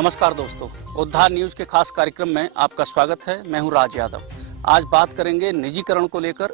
नमस्कार दोस्तों, उद्धार न्यूज के खास कार्यक्रम में आपका स्वागत है। मैं हूं राज यादव। आज बात करेंगे निजीकरण को लेकर,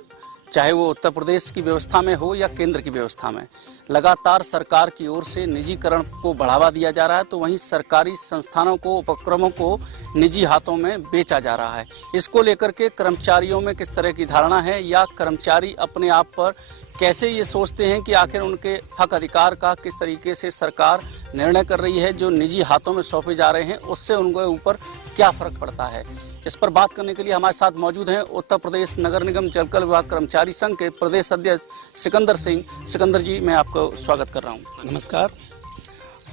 चाहे वो उत्तर प्रदेश की व्यवस्था में हो या केंद्र की व्यवस्था में। लगातार सरकार की ओर से निजीकरण को बढ़ावा दिया जा रहा है, तो वहीं सरकारी संस्थानों को, उपक्रमों को निजी हाथों में बेचा जा रहा है। इसको लेकर के कर्मचारियों में किस तरह की धारणा है, या कर्मचारी अपने आप पर कैसे ये सोचते हैं कि आखिर उनके हक अधिकार का किस तरीके से सरकार निर्णय कर रही है, जो निजी हाथों में सौंपे जा रहे हैं, उससे उनके ऊपर क्या फर्क पड़ता है। इस पर बात करने के लिए हमारे साथ मौजूद हैं उत्तर प्रदेश नगर निगम जलकल विभाग कर्मचारी संघ के प्रदेश अध्यक्ष सिकंदर सिंह। सिकंदर जी, मैं आपको स्वागत कर रहा हूं। नमस्कार।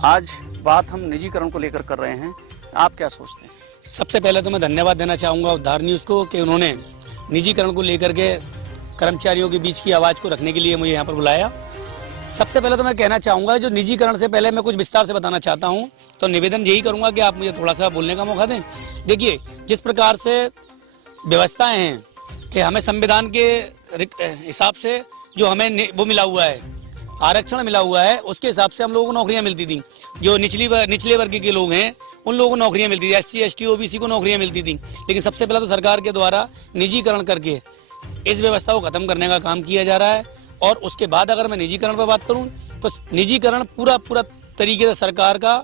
आज बात हम निजीकरण को लेकर कर रहे हैं, आप क्या सोचते हैं? सबसे पहले तो मैं धन्यवाद देना चाहूँगा उद्धार न्यूज़ को कि उन्होंने निजीकरण को लेकर के कर्मचारियों के बीच की आवाज़ को रखने के लिए मुझे यहाँ पर बुलाया। सबसे पहले तो मैं कहना चाहूँगा, जो निजीकरण से पहले मैं कुछ विस्तार से बताना चाहता हूँ, तो निवेदन यही करूँगा कि आप मुझे थोड़ा सा बोलने का मौका दें। देखिए, जिस प्रकार से व्यवस्थाएं हैं कि हमें संविधान के हिसाब से जो हमें वो मिला हुआ है, आरक्षण मिला हुआ है, उसके हिसाब से हम लोगों को नौकरियां मिलती थी। जो निचले वर्ग के लोग हैं उन लोगों को नौकरियां मिलती थी, SC ST OBC को नौकरियां मिलती थी। लेकिन सबसे पहले तो सरकार के द्वारा निजीकरण करके इस व्यवस्था को खत्म करने का काम किया जा रहा है। और उसके बाद अगर मैं निजीकरण पर बात करूं, तो निजीकरण पूरा तरीके से सरकार का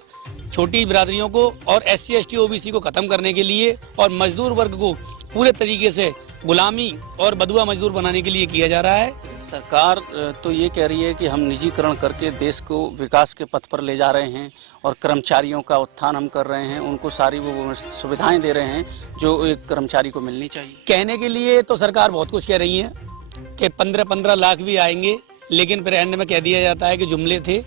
छोटी बिरादरियों को और SC ST OBC को खत्म करने के लिए और मजदूर वर्ग को पूरे तरीके से गुलामी और बदुआ मजदूर बनाने के लिए किया जा रहा है। सरकार तो ये कह रही है कि हम निजीकरण करके देश को विकास के पथ पर ले जा रहे हैं और कर्मचारियों का उत्थान हम कर रहे हैं, उनको सारी वो सुविधाएं दे रहे हैं जो एक कर्मचारी को मिलनी चाहिए। कहने के लिए तो सरकार बहुत कुछ कह रही है कि 15-15 लाख भी आएंगे, लेकिन फिर एंड में कह दिया जाता है कि जुमले थे।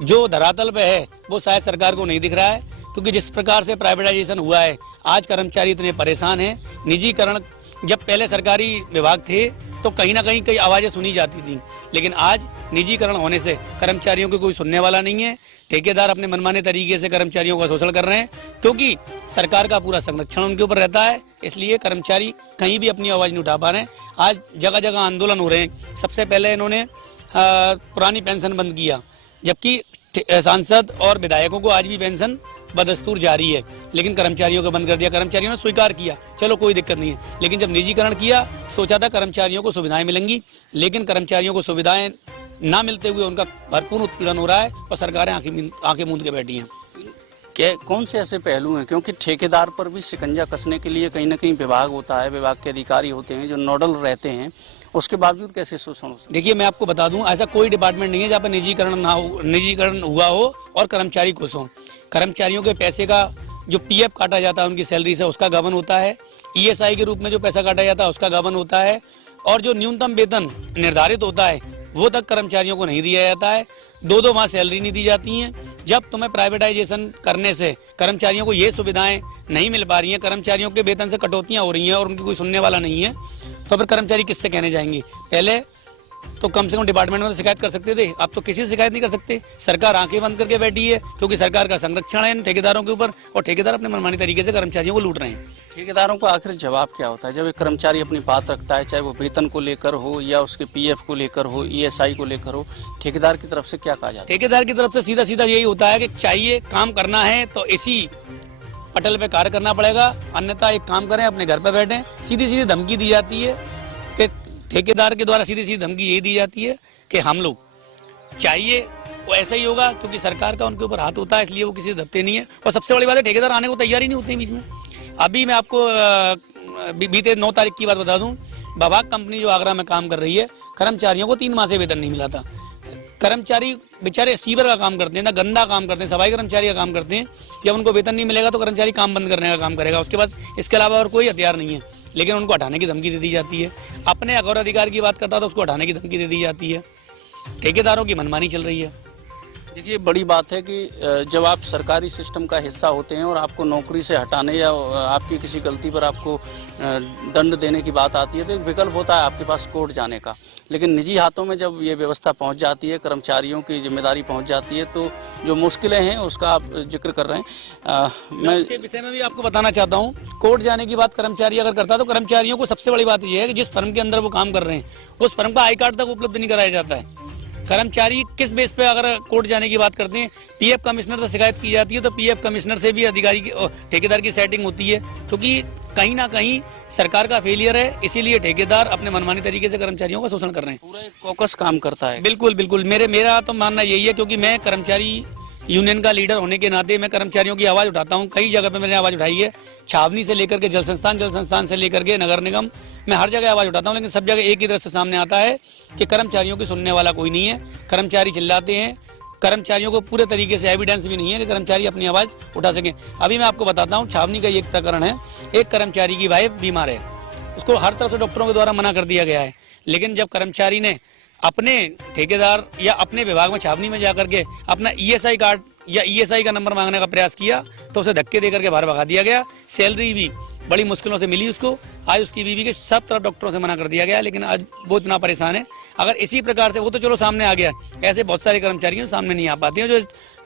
जो धरातल पे है वो शायद सरकार को नहीं दिख रहा है, क्योंकि जिस प्रकार से प्राइवेटाइजेशन हुआ है, आज कर्मचारी इतने परेशान हैं। निजीकरण जब पहले सरकारी विभाग थे तो कहीं ना कहीं कई आवाज़ें सुनी जाती थी, लेकिन आज निजीकरण होने से कर्मचारियों को कोई सुनने वाला नहीं है। ठेकेदार अपने मनमाने तरीके से कर्मचारियों का शोषण कर रहे हैं, क्योंकि सरकार का पूरा संरक्षण उनके ऊपर रहता है। इसलिए कर्मचारी कहीं भी अपनी आवाज़ नहीं उठा पा रहे हैं। आज जगह जगह आंदोलन हो रहे हैं। सबसे पहले इन्होंने पुरानी पेंशन बंद किया, जबकि सांसद और विधायकों को आज भी पेंशन बदस्तूर जारी है, लेकिन कर्मचारियों को बंद कर दिया। कर्मचारियों ने स्वीकार किया, चलो कोई दिक्कत नहीं है, लेकिन जब निजीकरण किया, सोचा था कर्मचारियों को सुविधाएं मिलेंगी, लेकिन कर्मचारियों को सुविधाएं ना मिलते हुए उनका भरपूर उत्पीड़न हो रहा है और सरकारें आंखें मूंद के बैठी हैं। कौन से ऐसे पहलू हैं, क्योंकि ठेकेदार पर भी शिकंजा कसने के लिए कहीं ना कहीं विभाग होता है, विभाग के अधिकारी होते हैं जो नोडल रहते हैं, उसके बावजूद कैसे शोषण हो सकता है? देखिए, मैं आपको बता दूं, ऐसा कोई डिपार्टमेंट नहीं है जहाँ पर निजीकरण हुआ हो और कर्मचारी खुश हो। कर्मचारियों के पैसे का जो PF काटा जाता है उनकी सैलरी से, उसका गबन होता है। ESI के रूप में जो पैसा काटा जाता है उसका गबन होता है, और जो न्यूनतम वेतन निर्धारित होता है वो तक कर्मचारियों को नहीं दिया जाता है। 2-2 माह सैलरी नहीं दी जाती हैं। जब तुम्हें प्राइवेटाइजेशन करने से कर्मचारियों को ये सुविधाएं नहीं मिल पा रही हैं, कर्मचारियों के वेतन से कटौतियां हो रही हैं और उनकी कोई सुनने वाला नहीं है, तो फिर कर्मचारी किससे कहने जाएंगे? पहले तो कम से कम डिपार्टमेंट में तो शिकायत कर सकते थे, अब तो किसी से शिकायत नहीं कर सकते। सरकार आंखें बंद करके बैठी है, क्योंकि सरकार का संरक्षण है इन ठेकेदारों के ऊपर, और ठेकेदार अपने मनमानी तरीके से कर्मचारियों को लूट रहे हैं। ठेकेदारों का आखिर जवाब क्या होता है जब एक कर्मचारी अपनी बात रखता है, चाहे वो वेतन को लेकर हो या उसके PF को लेकर हो, ESI को लेकर हो? ठेकेदार की तरफ से क्या कहा जाता है? ठेकेदार की तरफ से सीधा सीधा यही होता है कि चाहिए काम करना है तो इसी पटल पे कार्य करना पड़ेगा, अन्यथा एक काम करें, अपने घर पे बैठें। सीधी सीधी धमकी दी जाती है कि ठेकेदार के द्वारा सीधी सीधी धमकी यही दी जाती है कि हम लोग चाहिए वो ऐसा ही होगा, क्योंकि सरकार का उनके ऊपर हाथ होता है, इसलिए वो किसी से दबते नहीं है। और सबसे बड़ी बात है, ठेकेदार आने को तैयार ही नहीं होते हैं बीच में। अभी मैं आपको बीते 9 तारीख की बात बता दूं, बबाक कंपनी जो आगरा में काम कर रही है, कर्मचारियों को 3 माह से वेतन नहीं मिला था। कर्मचारी बेचारे सीवर का काम करते हैं, ना गंदा काम करते हैं, सफाई कर्मचारी का काम करते हैं। जब उनको वेतन नहीं मिलेगा तो कर्मचारी काम बंद करने का काम करेगा, उसके पास इसके अलावा और कोई हथियार नहीं है, लेकिन उनको हटाने की धमकी दे दी जाती है। अपने हक और अधिकार की बात करता था, उसको हटाने की धमकी दे दी जाती है। ठेकेदारों की मनमानी चल रही है। देखिए, बड़ी बात है कि जब आप सरकारी सिस्टम का हिस्सा होते हैं और आपको नौकरी से हटाने या आपकी किसी गलती पर आपको दंड देने की बात आती है, तो एक विकल्प होता है आपके पास कोर्ट जाने का। लेकिन निजी हाथों में जब ये व्यवस्था पहुंच जाती है, कर्मचारियों की जिम्मेदारी पहुंच जाती है, तो जो मुश्किलें हैं उसका आप जिक्र कर रहे हैं। मैं इसके विषय में भी आपको बताना चाहता हूँ, कोर्ट जाने की बात कर्मचारी अगर करता है तो कर्मचारियों को सबसे बड़ी बात यह है कि जिस फर्म के अंदर वो काम कर रहे हैं उस फर्म का आई कार्ड तक उपलब्ध नहीं कराया जाता है। कर्मचारी किस बेस पे अगर कोर्ट जाने की बात करते हैं, पीएफ कमिश्नर से शिकायत की जाती है तो पीएफ कमिश्नर से भी अधिकारी की ठेकेदार की सेटिंग होती है, क्योंकि कहीं ना कहीं सरकार का फेलियर है, इसीलिए ठेकेदार अपने मनमानी तरीके से कर्मचारियों का शोषण कर रहे हैं। पूरा एक कॉकस काम करता है। बिल्कुल बिल्कुल, मेरा तो मानना यही है, क्योंकि मैं कर्मचारी यूनियन का लीडर होने के नाते मैं कर्मचारियों की आवाज उठाता हूं। कई जगह पे मैंने आवाज उठाई है, छावनी से लेकर के जल संस्थान से लेकर के नगर निगम, मैं हर जगह आवाज उठाता हूं, लेकिन सब जगह एक ही तरह से सामने आता है कि कर्मचारियों की सुनने वाला कोई नहीं है। कर्मचारी चिल्लाते हैं, कर्मचारियों को पूरे तरीके से एविडेंस भी नहीं है कि कर्मचारी अपनी आवाज उठा सकें। अभी मैं आपको बताता हूँ, छावनी का एक प्रकरण है, एक कर्मचारी की वाइफ बीमार है, उसको हर तरफ से डॉक्टरों के द्वारा मना कर दिया गया है, लेकिन जब कर्मचारी ने अपने ठेकेदार या अपने विभाग में छावनी में जाकर के अपना ईएसआई कार्ड या ईएसआई का नंबर मांगने का प्रयास किया तो उसे धक्के देकर के बाहर भगा दिया गया। सैलरी भी बड़ी मुश्किलों से मिली उसको। आज उसकी बीवी के सब तरफ डॉक्टरों से मना कर दिया गया, लेकिन आज वो इतना परेशान है। अगर इसी प्रकार से, वो तो चलो सामने आ गया, ऐसे बहुत सारे कर्मचारी हैं सामने नहीं आ पाते हैं जो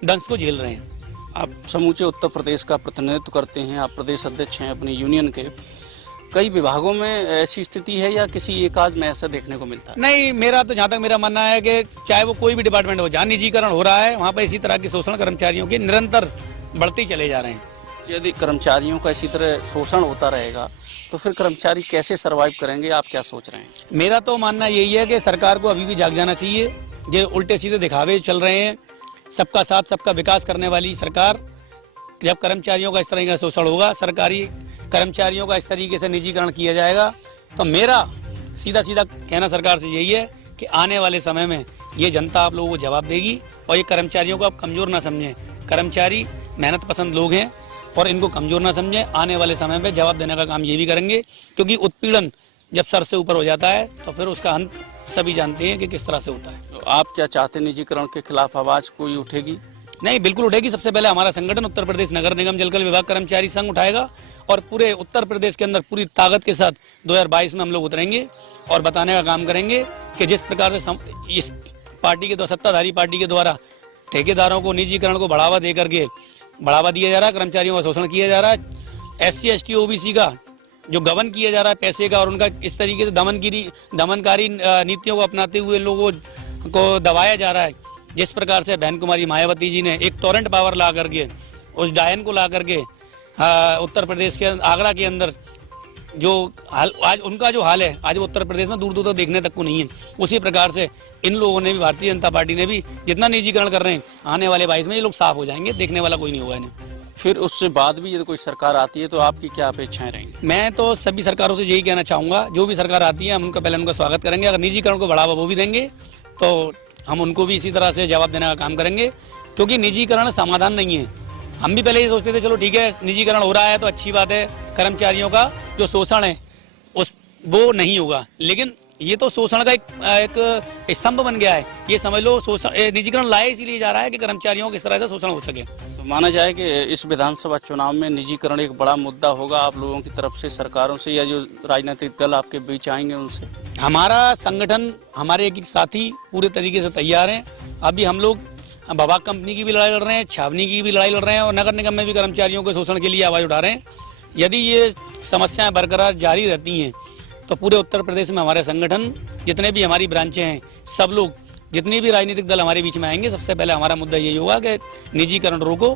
दंश को झेल रहे हैं। आप समूचे उत्तर प्रदेश का प्रतिनिधित्व करते हैं, आप प्रदेश अध्यक्ष हैं अपनी यूनियन के। कई विभागों में ऐसी स्थिति है या किसी एक आध में ऐसा देखने को मिलता है? नहीं, मेरा तो जहाँ तक मेरा मानना है कि चाहे वो कोई भी डिपार्टमेंट हो, जहाँ निजीकरण हो रहा है वहाँ पर इसी तरह के शोषण कर्मचारियों के निरंतर बढ़ते ही चले जा रहे हैं। यदि कर्मचारियों का इसी तरह शोषण होता रहेगा तो फिर कर्मचारी कैसे सरवाइव करेंगे, आप क्या सोच रहे हैं? मेरा तो मानना यही है कि सरकार को अभी भी जाग जाना चाहिए। ये उल्टे सीधे दिखावे चल रहे हैं। सबका साथ सबका विकास करने वाली सरकार, जब कर्मचारियों का इस तरह का शोषण होगा, सरकारी कर्मचारियों का इस तरीके से निजीकरण किया जाएगा, तो मेरा सीधा सीधा कहना सरकार से यही है कि आने वाले समय में ये जनता आप लोगों को जवाब देगी। और ये कर्मचारियों को आप कमजोर ना समझें, कर्मचारी मेहनत पसंद लोग हैं और इनको कमजोर ना समझें। आने वाले समय में जवाब देने का काम ये भी करेंगे, क्योंकि उत्पीड़न जब सर से ऊपर हो जाता है तो फिर उसका अंत सभी जानते हैं कि किस तरह से होता है। तो आप क्या चाहते हैं, निजीकरण के खिलाफ आवाज कोई उठेगी? नहीं, बिल्कुल उठेगी। सबसे पहले हमारा संगठन उत्तर प्रदेश नगर निगम जलकल विभाग कर्मचारी संघ उठाएगा और पूरे उत्तर प्रदेश के अंदर पूरी ताकत के साथ 2022 में हम लोग उतरेंगे और बताने का काम करेंगे कि जिस प्रकार से इस पार्टी के सत्ताधारी पार्टी के द्वारा ठेकेदारों को निजीकरण को बढ़ावा दे करके बढ़ावा दिया जा रहा है, कर्मचारियों का शोषण किया जा रहा है, SC ST OBC का जो गबन किया जा रहा है पैसे का, और उनका इस तरीके से दमनकारी नीतियों को अपनाते हुए लोगों को दबाया जा रहा है। जिस प्रकार से बहन कुमारी मायावती जी ने एक टॉरेंट पावर ला करके उस डायन को ला करके उत्तर प्रदेश के आगरा के अंदर जो हाल, आज उनका जो हाल है, आज वो उत्तर प्रदेश में दूर दूर तक देखने तक को नहीं है। उसी प्रकार से इन लोगों ने भी, भारतीय जनता पार्टी ने भी जितना निजीकरण कर रहे हैं, आने वाले 22 में ये लोग साफ हो जाएंगे, देखने वाला कोई नहीं होगा इन्हें। फिर उससे बाद भी यदि कोई सरकार आती है तो आपकी क्या अपेक्षाएं रहेंगी? मैं तो सभी सरकारों से यही कहना चाहूँगा, जो भी सरकार आती है हम उनका पहले उनका स्वागत करेंगे। अगर निजीकरण को बढ़ावा वो भी देंगे तो हम उनको भी इसी तरह से जवाब देने का काम करेंगे, क्योंकि निजीकरण समाधान नहीं है। हम भी पहले ये सोचते थे चलो ठीक है निजीकरण हो रहा है तो अच्छी बात है, कर्मचारियों का जो शोषण है वो नहीं होगा, लेकिन ये तो शोषण का एक स्तंभ बन गया है। ये समझ लो शोषण निजीकरण लाया इसीलिए जा रहा है कि कर्मचारियों को किस तरह से शोषण हो सके। तो माना जाए कि इस विधानसभा चुनाव में निजीकरण एक बड़ा मुद्दा होगा आप लोगों की तरफ से, सरकारों से या जो राजनीतिक दल आपके बीच आएंगे उनसे? हमारा संगठन, हमारे एक साथी पूरे तरीके से तैयार हैं। अभी हम लोग बवाक कंपनी की भी लड़ाई लड़ रहे हैं, छावनी की भी लड़ाई लड़ रहे हैं और नगर निगम में भी कर्मचारियों के शोषण के लिए आवाज उठा रहे हैं। यदि ये समस्याएं बरकरार जारी रहती हैं तो पूरे उत्तर प्रदेश में हमारे संगठन, जितने भी हमारी ब्रांचें हैं, सब लोग, जितने भी राजनीतिक दल हमारे बीच में आएंगे, सबसे पहले हमारा मुद्दा यही होगा कि निजीकरण रोको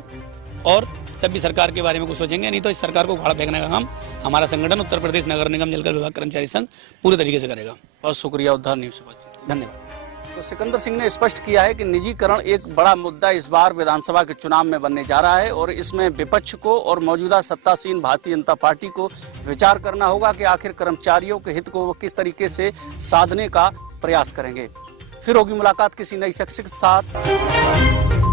और तब भी सरकार के बारे में कुछ सोचेंगे, नहीं तो इस सरकार को उखाड़ फेंकने का काम हमारा संगठन उत्तर प्रदेश नगर निगम जलकर विभाग कर्मचारी संघ पूरे तरीके से करेगा। बहुत शुक्रिया उद्धार न्यूज से बातचीत। धन्यवाद। तो सिकंदर सिंह ने स्पष्ट किया है कि निजीकरण एक बड़ा मुद्दा इस बार विधानसभा के चुनाव में बनने जा रहा है और इसमें विपक्ष को और मौजूदा सत्तासीन भारतीय जनता पार्टी को विचार करना होगा कि आखिर कर्मचारियों के हित को वो किस तरीके से साधने का प्रयास करेंगे। फिर होगी मुलाकात किसी नई शख्स के साथ।